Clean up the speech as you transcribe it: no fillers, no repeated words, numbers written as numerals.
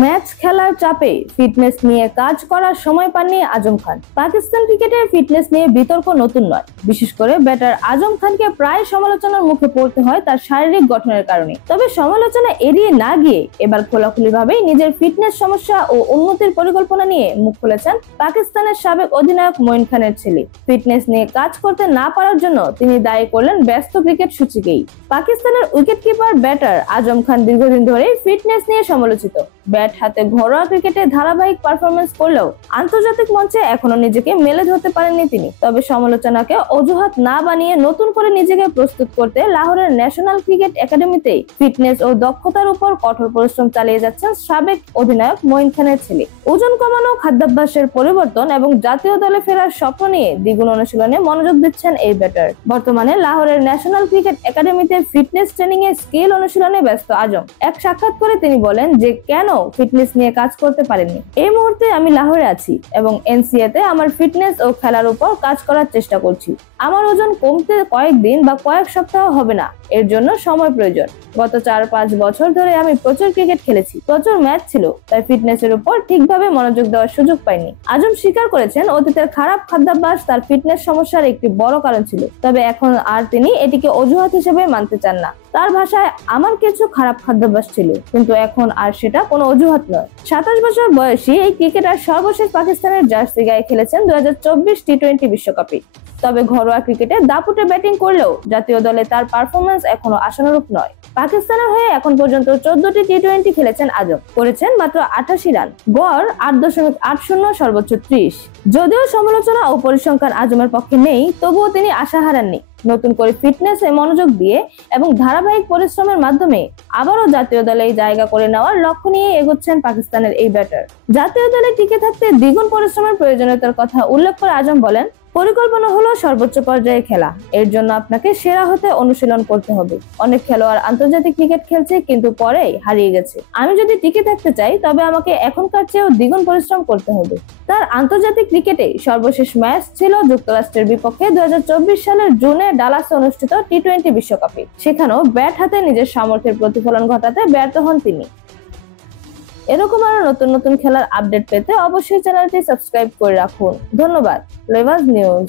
Match খেলার চাপে fitness নিয়ে কাজ করার সময় পাননি আজম খান। পাকিস্তান ক্রিকেটের ফিটনেস নিয়ে বিতর্ক নতুন নয়, বিশেষ করে ব্যাটার আজম খানকে প্রায় সমালোচনার মুখে পড়তে হয় তার শারীরিক গঠনের কারণে। তবে সমালোচনা এড়িয়ে না গিয়ে এবার খোলাখুলিভাবেই নিজের ফিটনেস সমস্যা ও উন্নতির পরিকল্পনা নিয়ে মুখ খুলেছেন পাকিস্তানের সাবেক অধিনায়ক মঈন খানের ছেলে। ফিটনেস নিয়ে কাজ করতে না পারার জন্য তিনি দায়ী করলেন ব্যস্ত ক্রিকেট সূচিকেই। পাকিস্তানের উইকেটকিপার ব্যাটার আজম খান দীর্ঘদিন ধরেই ফিটনেস নিয়ে সমালোচিত। ব্যাট হাতে ঘরোয়া ক্রিকেটে ধারাবাহিক পারফরমেন্স করলেও আন্তর্জাতিক মঞ্চে এখনো নিজেকে মেলে ধরতে পারেননি তিনি। তবে সমালোচনাকে অজুহাত না বানিয়ে নতুন করে নিজেকে প্রস্তুত করতে লাহোরের ন্যাশনাল ক্রিকেট একাডেমিতে ফিটনেস ও দক্ষতার উপর কঠোর পরিশ্রম চালিয়ে যাচ্ছেন সাবেক অধিনায়ক মঈন খানের ছেলে। ওজন কমানো, খাদ্যাভ্যাসের পরিবর্তন এবং জাতীয় দলে ফেরার স্বপ্ন নিয়ে দ্বিগুণ অনুশীলনে মনোযোগ দিচ্ছেন এই ব্যাটার। বর্তমানে লাহোরের ন্যাশনাল ক্রিকেট একাডেমিতে ফিটনেস ট্রেনিং এ স্কিল অনুশীলনে ব্যস্ত আজম। এক সাক্ষাৎকারে তিনি বলেন যে কেন ফিটনেস নিয়ে কাজ করতে পারেননি। এই মুহূর্তে আমি লাহোরে আছি এবং এনসিএ তে আমার ফিটনেস ও খেলার উপর কাজ করার চেষ্টা করছি। আমার ওজন কমতে কয়েকদিন বা কয়েক সপ্তাহ হবে না, এর জন্য সময় প্রয়োজন। গত 4-5 বছর ধরে আমি প্রচুর ক্রিকেট খেলেছি, প্রচুর ম্যাচ ছিল, তাই ফিটনেসের উপর ঠিকভাবে মনোযোগ দেওয়ার সুযোগ পাইনি। আজম স্বীকার করেছেন অতীতের খারাপ খাদ্যাভ্যাস তার ফিটনেস সমস্যার একটি বড় কারণ ছিল, তবে এখন আর তিনি এটিকে অজুহাত হিসেবে মানতে চান না। তার ভাষায়, আমার কিছু খারাপ খাদ্যাভ্যাস ছিল, কিন্তু এখন আর সেটা কোনো অজুহাত নয়। 27 বছর বয়সী এই ক্রিকেটার সর্বশেষ পাকিস্তানের জার্সি গায়ে খেলেছেন 2024 টি-20 বিশ্বকাপে। তবে ঘরোয়া ক্রিকেটে দাপুটে ব্যাটিং করলেও জাতীয় দলে তার পারফরমেন্স এখনো আশানুরূপ নয়। পাকিস্তানের হয়ে এখন পর্যন্ত 14টি টি-20 খেলেছেন আজম, করেছেন মাত্র 88 রান, গড় 8.80, সর্বোচ্চ 30। যদিও সমালোচনা ও পরিসংখ্যান আজমের পক্ষে নেই, তবুও তিনি আশা হারাননি। নতুন করে ফিটনেসে মনোযোগ দিয়ে এবং ধারাবাহিক পরিশ্রমের মাধ্যমে আবারও জাতীয় দলে জায়গা করে নেওয়ার লক্ষ্য নিয়ে এগোচ্ছেন পাকিস্তানের এই ব্যাটার। জাতীয় দলে টিকে থাকতে দ্বিগুণ পরিশ্রমের প্রয়োজনীয়তার কথা উল্লেখ করে আজম বলেন, পরিকল্পনা হলো সর্বোচ্চ পর্যায়ে খেলা। এর জন্য আপনাকে সেরা হতে অনুশীলন করতে হবে। অনেক খেলোয়াড় আন্তর্জাতিক ক্রিকেট খেলছে কিন্তু পরেই হারিয়ে গেছে। আমি যদি টিকে থাকতে চাই তবে আমাকে এখনকার চেয়েও দ্বিগুণ পরিশ্রম করতে হবে। তার আন্তর্জাতিক ক্রিকেটে সর্বশেষ ম্যাচ ছিল যুক্তরাষ্ট্রের বিপক্ষে 2024 সালের জুনে ডালাসে অনুষ্ঠিত টি-20 বিশ্বকাপে। সেখানেও ব্যাট হাতে নিজের সামর্থ্যের প্রতিফলন ঘটাতে ব্যর্থ হন তিনি। এরকম আরো নতুন নতুন খেলার আপডেট পেতে অবশ্যই চ্যানেলটি সাবস্ক্রাইব করে রাখুন। ধন্যবাদ। লেভাস নিউজ।